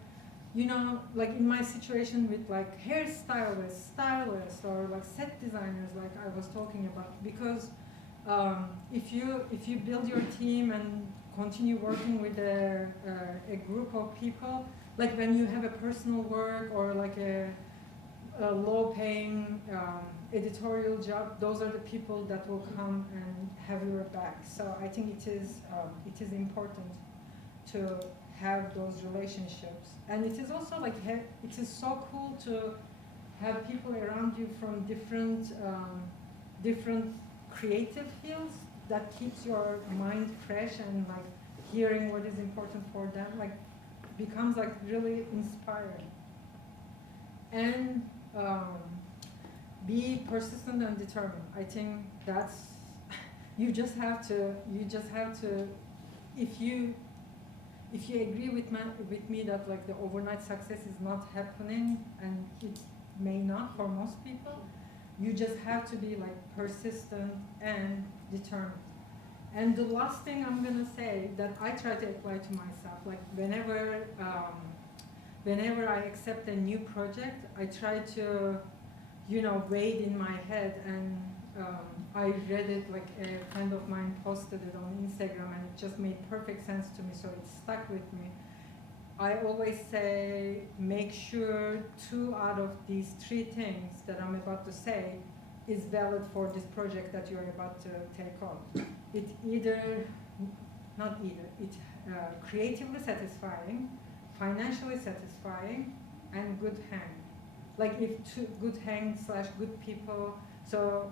you know, like in my situation with like hairstylists, stylists, or like set designers, like I was talking about, because if you build your team and continue working with a group of people, like when you have a personal work or like a low-paying editorial job, those are the people that will come and have your back. So I think it is important to have those relationships, and it is also like it is so cool to have people around you from different creative fields that keeps your mind fresh, and like hearing what is important for them like becomes like really inspiring. And be persistent and determined. I think that's you just have to if you agree with me that like the overnight success is not happening, and it may not for most people, you just have to be like persistent and determined. And the last thing I'm gonna say that I try to apply to myself, like whenever I accept a new project, I try to, weighed in my head, and I read it, like a friend of mine posted it on Instagram, and it just made perfect sense to me, so it stuck with me. I always say, make sure 2 out of these 3 things that I'm about to say is valid for this project that you're about to take on. It creatively satisfying, financially satisfying, and good hang. Like if good hang / good people. So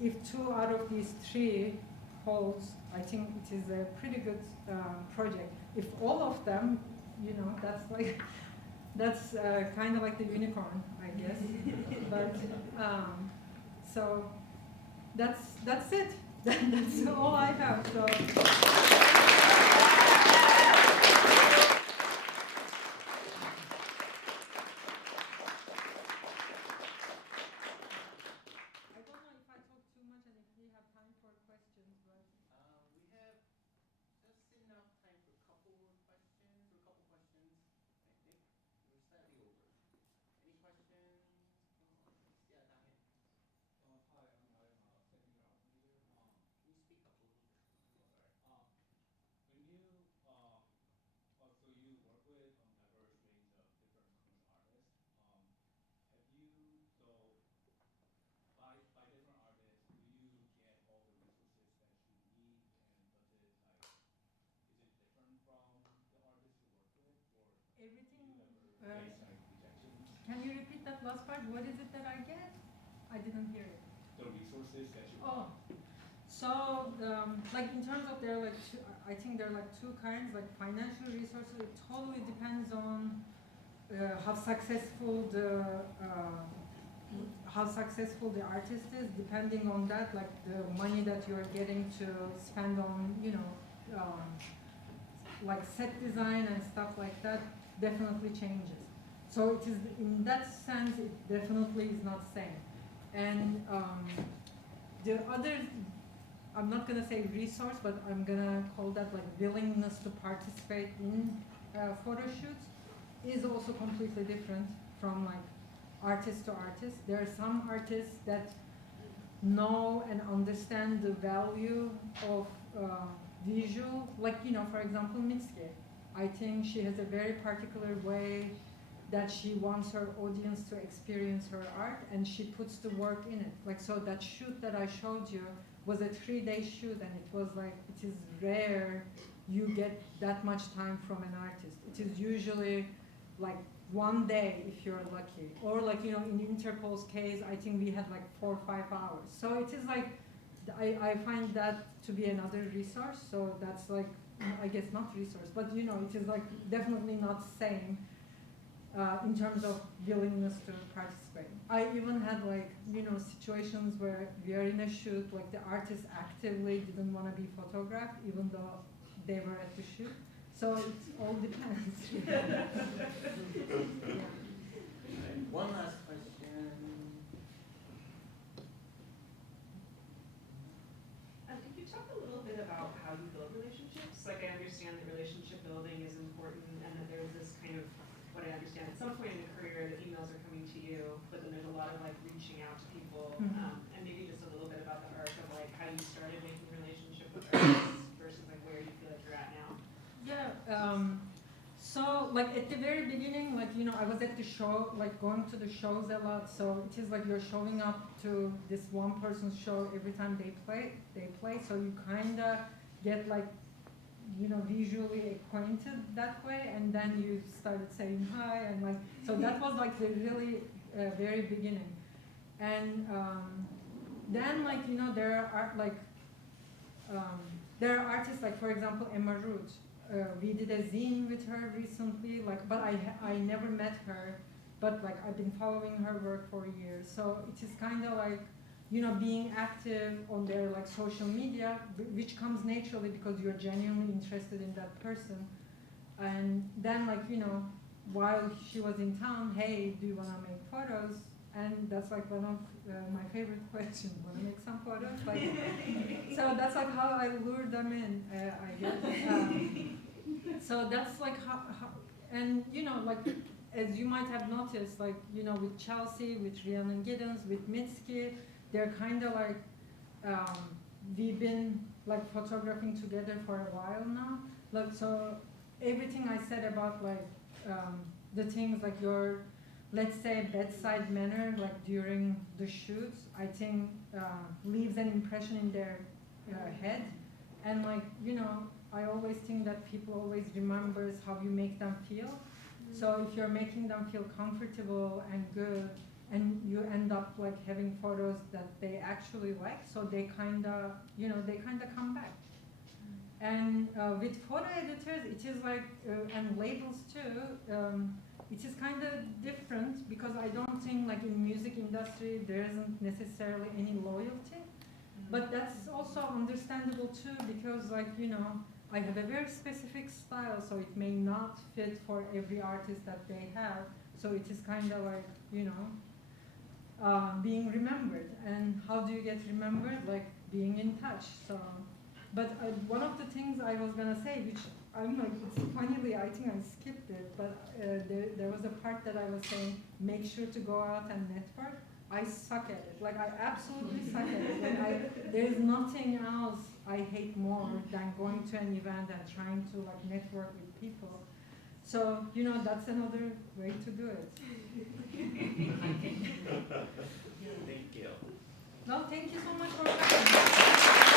if 2 out of these 3 holds, I think it is a pretty good project. If all of them, that's kind of like the unicorn, I guess. But so that's it. That's all I have. So. Can you repeat that last part? What is it that I get? I didn't hear it. The resources that you Oh, so like in terms of there are like I think there are like 2 kinds, like financial resources. It totally depends on how successful the artist is. Depending on that, like the money that you are getting to spend on, like set design and stuff like that, definitely changes. So it is, in that sense, it definitely is not same. And the other, I'm not gonna say resource, but I'm gonna call that like willingness to participate in photo shoots, is also completely different from like artist to artist. There are some artists that know and understand the value of visual, like, for example, Mitski. I think she has a very particular way that she wants her audience to experience her art, and she puts the work in it. Like, so that shoot that I showed you was a 3-day shoot, and it was like, it is rare you get that much time from an artist. It is usually like 1 day if you're lucky. Or like, in Interpol's case, I think we had like 4 or 5 hours. So it is like, I find that to be another resource. So that's like, I guess not resource, but it is like definitely not same in terms of willingness to participate. I even had like, situations where we are in a shoot, like the artist actively didn't want to be photographed even though they were at the shoot. So it all depends. Yeah. One last question. Could you talk a little bit about how you build relationships? Like, I understand that relationship building is important, and that there's this kind of, what I understand, at some point in the career, the emails are coming to you, but then there's a lot of like reaching out to people, and maybe just a little bit about the arc of like how you started making relationship with artists versus like where you feel like you're at now. Yeah. So like at the very beginning, like I was at the show, like going to the shows a lot. So it is like you're showing up to this one person's show every time they play. So you kind of get like visually acquainted that way, and then you started saying hi, and like, so that was like the really very beginning. And then like there are there are artists like, for example, Emma Root. We did a zine with her recently, like, but I never met her, but like I've been following her work for years. So it is kind of like being active on their like social media, which comes naturally because you're genuinely interested in that person. And then like while she was in town, hey, do you want to make photos? And that's like one of my favorite questions. Want to make some photos? Like, so that's like how I lure them in, I guess. So that's like how and like as you might have noticed, like, you know, with Chelsea, with Rhiannon Giddens, with Mitski, they're kind of like, we've been like photographing together for a while now. Like, so everything I said about like the things like your, let's say, bedside manner, like during the shoots, I think leaves an impression in their head. And like, you know, I always think that people always remembers how you make them feel. So if you're making them feel comfortable and good, and you end up like having photos that they actually like, so they kinda, you know, they kinda come back. And with photo editors, it is like, and labels too, it is kind of different because I don't think like in music industry there isn't necessarily any loyalty. But that's also understandable too because like, you know, I have a very specific style, so it may not fit for every artist that they have. So it is kind of like, you know, being remembered. And how do you get remembered? Like being in touch. So, but one of the things I was gonna say, which I'm like, it's funnily, I think I skipped it, but there was a part that I was saying, make sure to go out and network. I suck at it. Like I absolutely suck at it. Like there's nothing else I hate more than going to an event and trying to like network with people. So, you know, that's another way to do it. Thank you. No, thank you so much for coming.